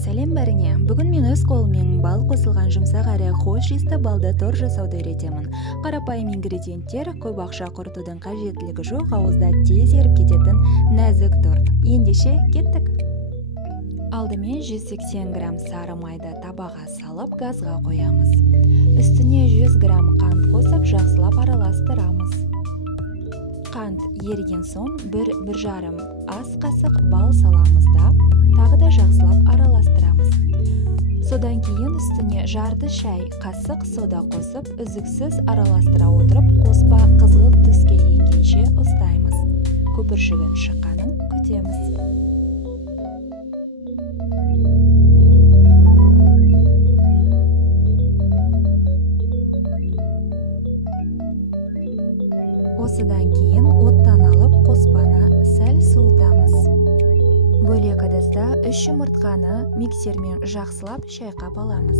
сәлем бәріңе. Бүгін мен өз қолыммен бал қосылған жұмсақ әрі хош иісті балды торт жасауды үйретемін. Қарапайым ингредиенттер: көп ақша құртудың қажеттілігі жоқ, ауызда тез еріп кететін нәзік торт. Ендеше кеттік. Алдымен 180 грамм сары майды табаға салып газға қоямыз. Үстіне 100 грамм қант қосып жақсылап араластырамыз. Қант еріген соң 1-1,5 ас қасық бал саламыз да тағы да жақсылап араластырамыз. Содан кейін үстіне жарты шай қасық сода қосып, үзіксіз араластыра отырып, қоспа қызғылт түске енгенше ұстаймыз. Көпіршігін шыққанын күтеміз. Осыдан кейін оттан алып қоспаны сәл суытамыз. Бөлек ыдыста 3 жұмыртқаны миксермен жақсылап шайқап аламыз.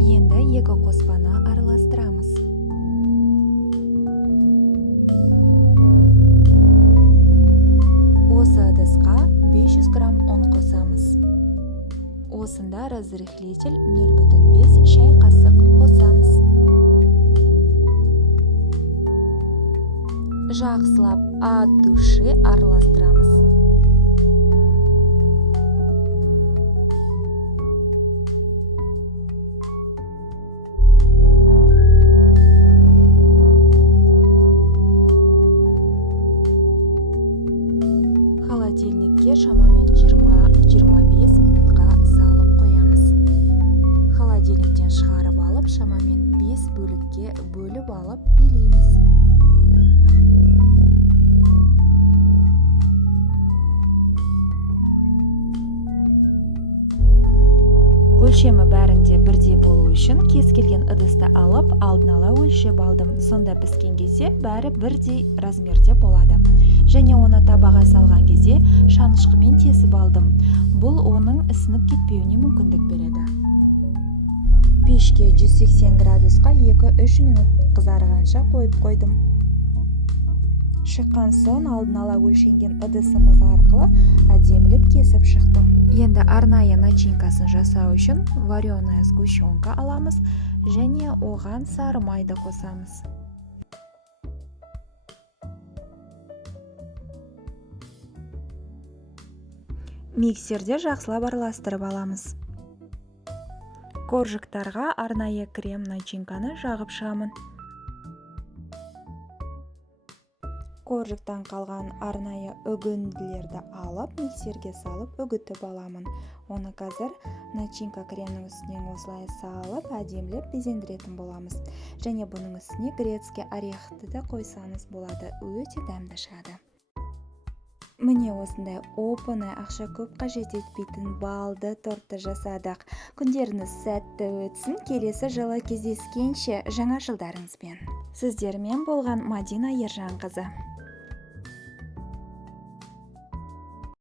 Енді 2 қоспаны араластырамыз. Осы ыдысқа 500 грамм ұн қосамыз. Осында разрыхлитель 0,5 шай қасық қосамыз. Жақсылап от души араластырамыз. Холодильникке шамамен 20-25 минутқа салып қоямыз. Холодильниктен шығарып алып, шамамен 5 бөлікке бөліп алып илейміз. Өлшемі бәрінде бірдей болу үшін кез келген ыдысты алып, алдын ала өлшеп алдым. Сонда піскен кезде бәрі бірдей размерде болады. Және оны табаға салған кезде шанышқымен тесіп алдым. Бұл оның ісініп кетпеуіне мүмкіндік береді. Пешке 180 градусқа 2-3 минут қызарғанша қойып қойдым. Шыққан соң алдын ала өлшенген ыдысымыз арқылы әдемілеп кесіп шықтым. Енді арнайы начинкасын жасау үшін вареная сгущенка аламыз және оған сары майды қосамыз. Миксерде жақсылап араластырып аламыз. Коржықтарға арнайы крем начинканы жағып шығамын. Коржықтан қалған арнайы үгінділерді алып, миксерге салып үгітіп аламын. Оны қазір начинка кремнің үстінен осылай салып, әдемілеп безендіретін боламыз. Және бұның үстіне грецкий орехті де қойсаңыз болады, өте дәмді шығады. Міне осындай оп-оңай, ақша көп қажет етпейтін балды тортты жасадық. Күндеріңіз сәтті өтсін, келесі жылы кездескенше жаңа жылдарыңызбен. Сіздермен болған Мадина Ержанқызы.